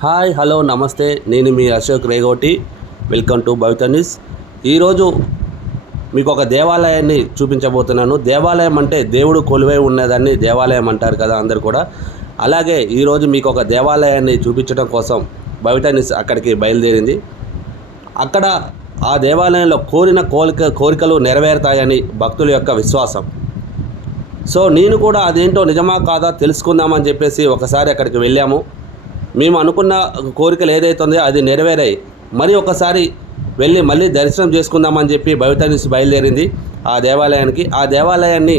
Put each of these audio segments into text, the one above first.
Hi hello నమస్తే. నేను మీ Ashok Regoti. Welcome to Bhavita news. ఈరోజు మీకు ఒక దేవాలయాన్ని చూపించబోతున్నాను. దేవాలయం అంటే దేవుడు కొలువై ఉన్నదాన్ని దేవాలయం అంటారు కదా అందరు కూడా. అలాగే ఈరోజు మీకు ఒక దేవాలయాన్ని చూపించడం కోసం భవిత న్యూస్ అక్కడికి బయలుదేరింది. అక్కడ ఆ దేవాలయంలో కోరిన కోరిక కోరికలు నెరవేరుతాయని భక్తుల యొక్క విశ్వాసం. సో నేను కూడా అదేంటో నిజమా కాదా తెలుసుకుందామని చెప్పేసి ఒకసారి అక్కడికి వెళ్ళాము. మేము అనుకున్న కోరికలు ఏదైతుందో అది నెరవేరాయి. మరి ఒకసారి వెళ్ళి మళ్ళీ దర్శనం చేసుకుందామని చెప్పి భవిత నుంచి బయలుదేరింది ఆ దేవాలయానికి. ఆ దేవాలయాన్ని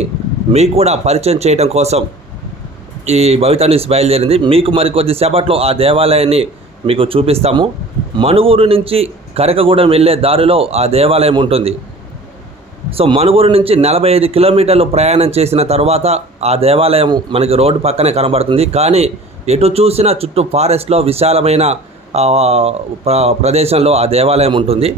మీకు కూడా పరిచయం చేయడం కోసం ఈ భవిత నుంచి బయలుదేరింది. మీకు మరి కొద్దిసేపట్లో ఆ దేవాలయాన్ని మీకు చూపిస్తాము. మనుగూరు నుంచి కరకగూడెం వెళ్ళే దారిలో ఆ దేవాలయం ఉంటుంది. సో మనుగురు నుంచి నలభై ఐదు కిలోమీటర్లు ప్రయాణం చేసిన తర్వాత ఆ దేవాలయం మనకి రోడ్డు పక్కనే కనబడుతుంది. కానీ ఎటు చూసినా చుట్టూ ఫారెస్ట్లో విశాలమైన ప్ర- ప్రదేశంలో ఆ దేవాలయం ఉంటుంది.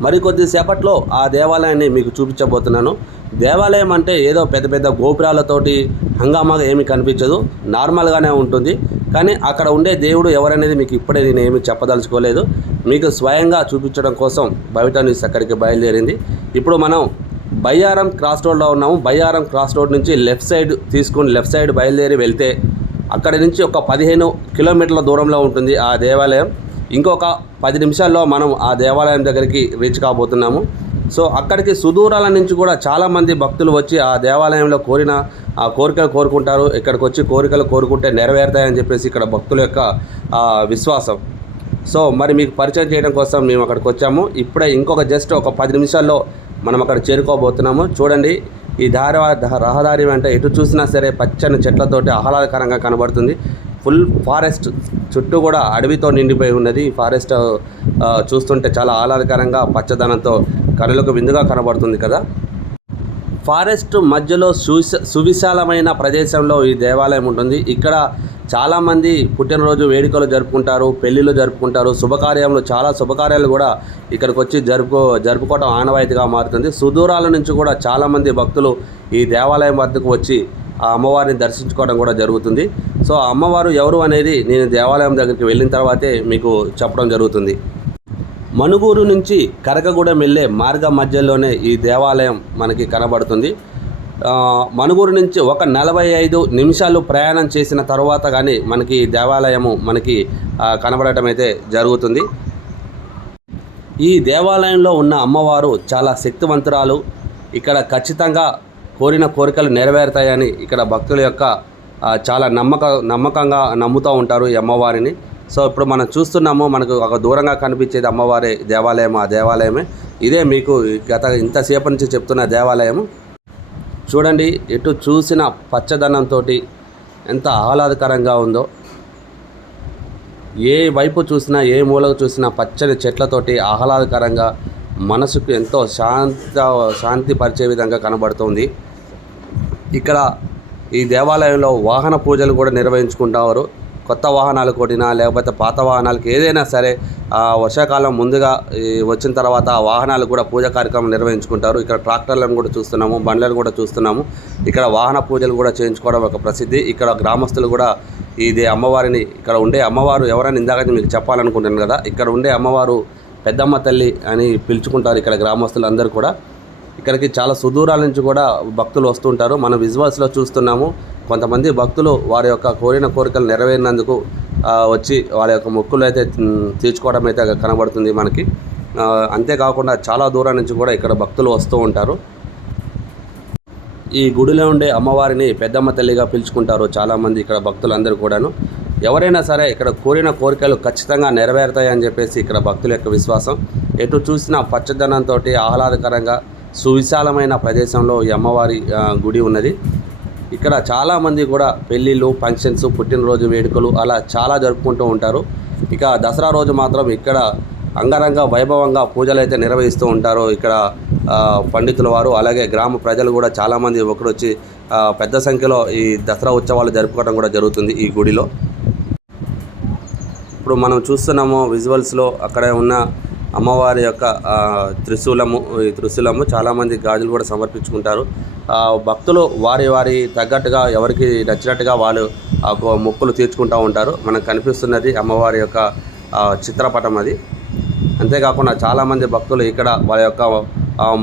మరికొద్దిసేపట్లో ఆ దేవాలయాన్ని మీకు చూపించబోతున్నాను. దేవాలయం అంటే ఏదో పెద్ద పెద్ద గోపురాలతోటి హంగామాగా ఏమీ కనిపించదు. నార్మల్గానే ఉంటుంది. కానీ అక్కడ ఉండే దేవుడు ఎవరనేది మీకు ఇప్పుడే నేను ఏమి చెప్పదలుచుకోలేదు. మీకు స్వయంగా చూపించడం కోసం బయట న్యూస్ అక్కడికి బయలుదేరింది. ఇప్పుడు మనం బయ్యారం క్రాస్ రోడ్లో ఉన్నాము. బయ్యారం క్రాస్ రోడ్ నుంచి లెఫ్ట్ సైడ్ తీసుకుని లెఫ్ట్ సైడ్ బయలుదేరి వెళ్తే అక్కడి నుంచి ఒక పదిహేను కిలోమీటర్ల దూరంలో ఉంటుంది ఆ దేవాలయం. ఇంకొక పది నిమిషాల్లో మనం ఆ దేవాలయం దగ్గరికి రీచ్ కాబోతున్నాము. సో అక్కడికి సుదూరాల నుంచి కూడా చాలామంది భక్తులు వచ్చి ఆ దేవాలయంలో కోరిన ఆ కోరికలు కోరుకుంటారు. ఇక్కడికి వచ్చి కోరికలు కోరుకుంటే నెరవేరుతాయని చెప్పేసి ఇక్కడ భక్తుల యొక్క విశ్వాసం. సో మరి మీకు పరిచయం చేయడం కోసం మేము అక్కడికి వచ్చాము. ఇప్పుడే ఇంకొక జస్ట్ ఒక పది నిమిషాల్లో మనం అక్కడ చేరుకోబోతున్నాము. చూడండి ఈ దారి రహదారి వెంట ఎటు చూసినా సరే పచ్చని చెట్లతోటి ఆహ్లాదకరంగా కనబడుతుంది. ఫుల్ ఫారెస్ట్ చుట్టూ కూడా అడవితో నిండిపోయి ఉన్నది. ఈ ఫారెస్ట్ చూస్తుంటే చాలా ఆహ్లాదకరంగా పచ్చదనంతో కనులకు విందుగా కనబడుతుంది కదా. ఫారెస్ట్ మధ్యలో సువిశ సువిశాలమైన ప్రదేశంలో ఈ దేవాలయం ఉంటుంది. ఇక్కడ చాలామంది పుట్టినరోజు వేడుకలు జరుపుకుంటారు పెళ్ళిళ్ళు జరుపుకుంటారు. శుభకార్యంలో చాలా శుభకార్యాలు కూడా ఇక్కడికి వచ్చి జరుపుకో జరుపుకోవడం ఆనవాయితీగా మారుతుంది. సుదూరాల నుంచి కూడా చాలామంది భక్తులు ఈ దేవాలయం వద్దకు వచ్చి ఆ అమ్మవారిని దర్శించుకోవడం కూడా జరుగుతుంది. సో ఆ అమ్మవారు ఎవరు అనేది నేను దేవాలయం దగ్గరికి వెళ్ళిన తర్వాతే మీకు చెప్పడం జరుగుతుంది. మనుగూరు నుంచి కరకగూడెం వెళ్ళే మార్గ మధ్యలోనే ఈ దేవాలయం మనకి కనబడుతుంది. ఆ, మనుగూరు నుంచి ఒక నలభై ఐదు నిమిషాలు ప్రయాణం చేసిన తర్వాత కానీ మనకి ఈ దేవాలయము మనకి కనబడటం అయితే జరుగుతుంది. ఈ దేవాలయంలో ఉన్న అమ్మవారు చాలా శక్తివంతురాలు. ఇక్కడ ఖచ్చితంగా కోరిన కోరికలు నెరవేరుతాయని ఇక్కడ భక్తుల యొక్క చాలా నమ్మక నమ్మకంగా నమ్ముతూ ఉంటారు ఈ అమ్మవారిని. సో ఇప్పుడు మనం చూస్తున్నాము మనకు ఒక దూరంగా కనిపించేది అమ్మవారి దేవాలయం ఆ దేవాలయమే. ఇదే మీకు గత ఇంతసేపు నుంచి చెప్తున్న దేవాలయము. చూడండి ఎటు చూసిన పచ్చదనంతో ఎంత ఆహ్లాదకరంగా ఉందో. ఏ వైపు చూసినా ఏ మూలకు చూసినా పచ్చని చెట్లతోటి ఆహ్లాదకరంగా మనసుకు ఎంతో శాంత శాంతి పరిచే విధంగా కనబడుతుంది. ఇక్కడ ఈ దేవాలయంలో వాహన పూజలు కూడా నిర్వహించుకుంటారు. కొత్త వాహనాలు కొట్టినా లేకపోతే పాత వాహనాలకు ఏదైనా సరే వర్షాకాలం ముందుగా ఈ వచ్చిన తర్వాత ఆ వాహనాలు కూడా పూజ కార్యక్రమం నిర్వహించుకుంటారు. ఇక్కడ ట్రాక్టర్లను కూడా చూస్తున్నాము బండ్లను కూడా చూస్తున్నాము. ఇక్కడ వాహన పూజలు కూడా చేయించుకోవడం ఒక ప్రసిద్ధి. ఇక్కడ గ్రామస్తులు కూడా ఇది అమ్మవారిని ఇక్కడ ఉండే అమ్మవారు ఎవరైనా ఇందాక మీకు చెప్పాలనుకుంటున్నాను కదా ఇక్కడ ఉండే అమ్మవారు పెద్దమ్మ తల్లి అని పిలుచుకుంటారు ఇక్కడ గ్రామస్తులందరూ కూడా. ఇక్కడికి చాలా సుదూరాల నుంచి కూడా భక్తులు వస్తుంటారు. మన విజువల్స్లో చూస్తున్నాము. కొంతమంది భక్తులు వారి యొక్క కోరిన కోరికలు నెరవేరినందుకు వచ్చి వాళ్ళ యొక్క మొక్కులు అయితే తీర్చుకోవడం అయితే కనబడుతుంది మనకి. అంతేకాకుండా చాలా దూరం నుంచి కూడా ఇక్కడ భక్తులు వస్తూ ఉంటారు. ఈ గుడిలో ఉండే అమ్మవారిని పెద్దమ్మ తల్లిగా పిలుచుకుంటారు చాలామంది ఇక్కడ భక్తులందరూ కూడాను. ఎవరైనా సరే ఇక్కడ కోరిన కోరికలు ఖచ్చితంగా నెరవేరుతాయని చెప్పేసి ఇక్కడ భక్తుల యొక్క విశ్వాసం. ఎటు చూసినా పచ్చదనంతో ఆహ్లాదకరంగా సువిశాలమైన ప్రదేశంలో ఈ అమ్మవారి గుడి ఉన్నది. ఇక్కడ చాలామంది కూడా పెళ్ళిళ్ళు ఫంక్షన్స్ పుట్టినరోజు వేడుకలు అలా చాలా జరుపుకుంటూ ఉంటారు. ఇక దసరా రోజు మాత్రం ఇక్కడ అంగరంగ వైభవంగా పూజలు అయితే నిర్వహిస్తూ ఉంటారు. ఇక్కడ పండితుల వారు అలాగే గ్రామ ప్రజలు కూడా చాలామంది ఒకరు వచ్చి పెద్ద సంఖ్యలో ఈ దసరా ఉత్సవాలు జరుపుకోవడం కూడా జరుగుతుంది ఈ గుడిలో. ఇప్పుడు మనం చూస్తున్నాము విజువల్స్లో అక్కడ ఉన్న అమ్మవారి యొక్క త్రిశూలము ఈ త్రిశూలము చాలామంది గాజులు కూడా సమర్పించుకుంటారు. భక్తులు వారి వారి తగ్గట్టుగా ఎవరికి నచ్చినట్టుగా వాళ్ళు ఆ మొక్కులు తీర్చుకుంటూ ఉంటారు. మనకు కనిపిస్తున్నది అమ్మవారి యొక్క చిత్రపటం అది. అంతేకాకుండా చాలామంది భక్తులు ఇక్కడ వాళ్ళ యొక్క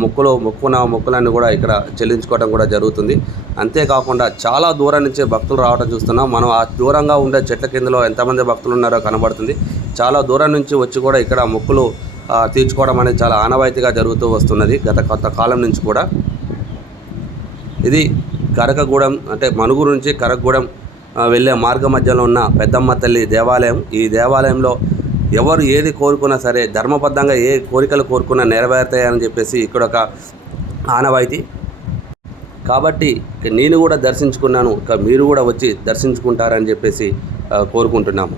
మొక్కులు మొక్కున మొక్కులన్నీ కూడా ఇక్కడ చెల్లించుకోవడం కూడా జరుగుతుంది. అంతేకాకుండా చాలా దూరం నుంచి భక్తులు రావడం చూస్తున్నాం. మనం ఆ దూరంగా ఉండే చెట్ల కిందలో ఎంతమంది భక్తులు ఉన్నారో కనబడుతుంది. చాలా దూరం నుంచి వచ్చి కూడా ఇక్కడ మొక్కులు తీర్చుకోవడం అనేది చాలా ఆనవాయితీగా జరుగుతూ వస్తున్నది గత కొంత కాలం నుంచి కూడా. ఇది కరకగూడెం అంటే మనుగురు నుంచి కరకగూడెం వెళ్ళే మార్గ మధ్యలో ఉన్న పెద్దమ్మ తల్లి దేవాలయం. ఈ దేవాలయంలో ఎవరు ఏది కోరుకున్నా సరే ధర్మబద్ధంగా ఏ కోరికలు కోరుకున్నా నెరవేరుతాయని చెప్పేసి ఇక్కడ ఒక ఆనవాయితీ. కాబట్టి నేను కూడా దర్శించుకున్నాను ఇక మీరు కూడా వచ్చి దర్శించుకుంటారని చెప్పేసి కోరుకుంటున్నాము.